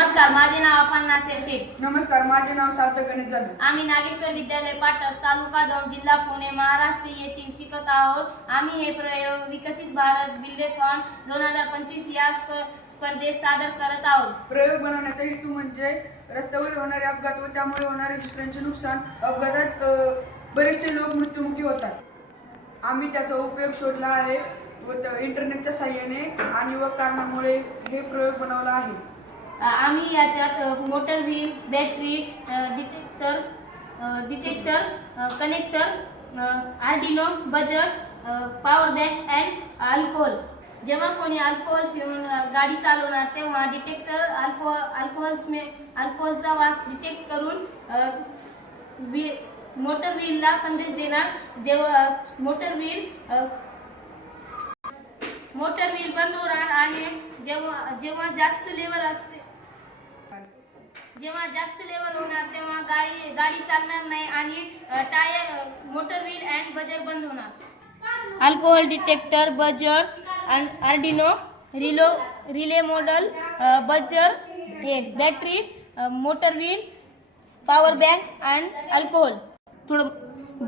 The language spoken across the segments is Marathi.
नमस्कार, माझे नाव अफान नासिर शेख. नमस्कार, माझे नाव सार्थक गणेश जाधव. आम्ही नागेश्वर विद्यालय पाटस, तालुका दौंड, जिल्हा पुणे, महाराष्ट्र येथील शिकत आहोत. आम्ही हे प्रयोग विकसित भारत बिल्डेथॉन 2025 या स्पर्धेत सादर करत आहोत. प्रयोग बनवण्याचा हेतू म्हणजे रस्त्यावर होणारे अपघात व त्यामुळे होणारे दुसऱ्यांचे नुकसान. अपघातात बरेचसे लोक मृत्युमुखी होतात. आम्ही त्याचा उपयोग शोधला आहे व इंटरनेटच्या साहाय्याने आणि व कारणामुळे हे प्रयोग बनवला आहे. आम्ही याच्यात motor wheel, battery, detector, connector, Arduino, buzzer, power bank and alcohol. जेव्हा कोणी अल्कोहोल पिऊन गाडी चालवणार तेव्हा डिटेक्टर अल्कोहोलचा वास डिटेक्ट करून मोटर व्हीलला संदेश देणार. जेव्हा मोटर व्हील बंद होणार आणि जेव्हा जास्त लेवल होणार तेव्हा गाडी चालणार नाही आणि tyre, motor wheel and buzzer बंद होणार. Alcohol detector, buzzer, Arduino, relay model, buzzer, हे battery, motor wheel, power bank and alcohol.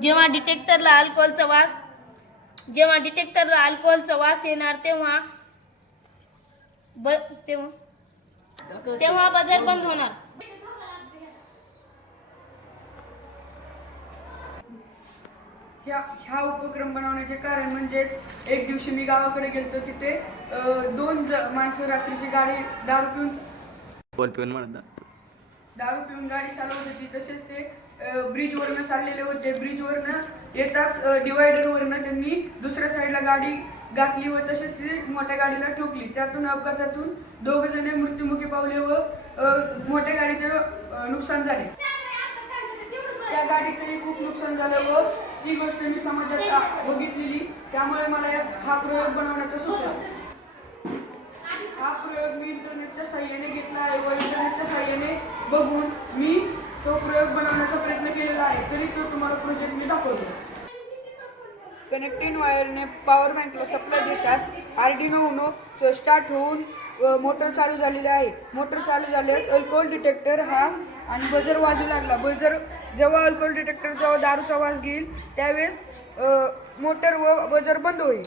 जेव्हा डिटेक्टरला अल्कोहोलचा वास येणार तेव्हा बजर बंद होणार. ह्या उपक्रम बनवण्याचे कारण म्हणजेच एक दिवशी मी गावाकडे गेलतो. तिथे दोन माणसं रात्रीची गाडी दारू पिऊन गाडी चालवत होती. तसेच ते ब्रिजवरनं चाललेले होते. ब्रिजवरनं येताच डिवायडरवरनं त्यांनी दुसऱ्या साईडला गाडी घातली व तसेच ती मोठ्या गाडीला ठोकली. त्यातून अपघातातून दोघ जण मृत्युमुखी पावले व मोठ्या गाडीचे नुकसान झाले. त्या गाडीचंही खूप नुकसान झालं व ती गोष्ट मी समाजात बघितलेली. त्यामुळे मला हा प्रयोग बनवण्याचा सुचला. हा प्रयोग मी इंटरनेटच्या साहाय्याने घेतला आहे व इंटरनेटच्या साहाय्याने बघून मी तो प्रयोग बनवण्याचा प्रयत्न केलेला आहे. तरी तो तुम्हाला प्रोजेक्ट मी दाखवतो. कनेक्टिंग वायरने पॉवर बँकला सप्लाय देताच आर्डिनो उनो स्टार्ट होऊन मोटर चालू झालेली आहे. मोटर चालू झाल्यास अल्कोहोल डिटेक्टर आणि बजर वाजू लागला. जेव्हा अल्कोहोल डिटेक्टर दारूचा वास घेईल त्यावेळेस मोटर व बजर बंद होईल.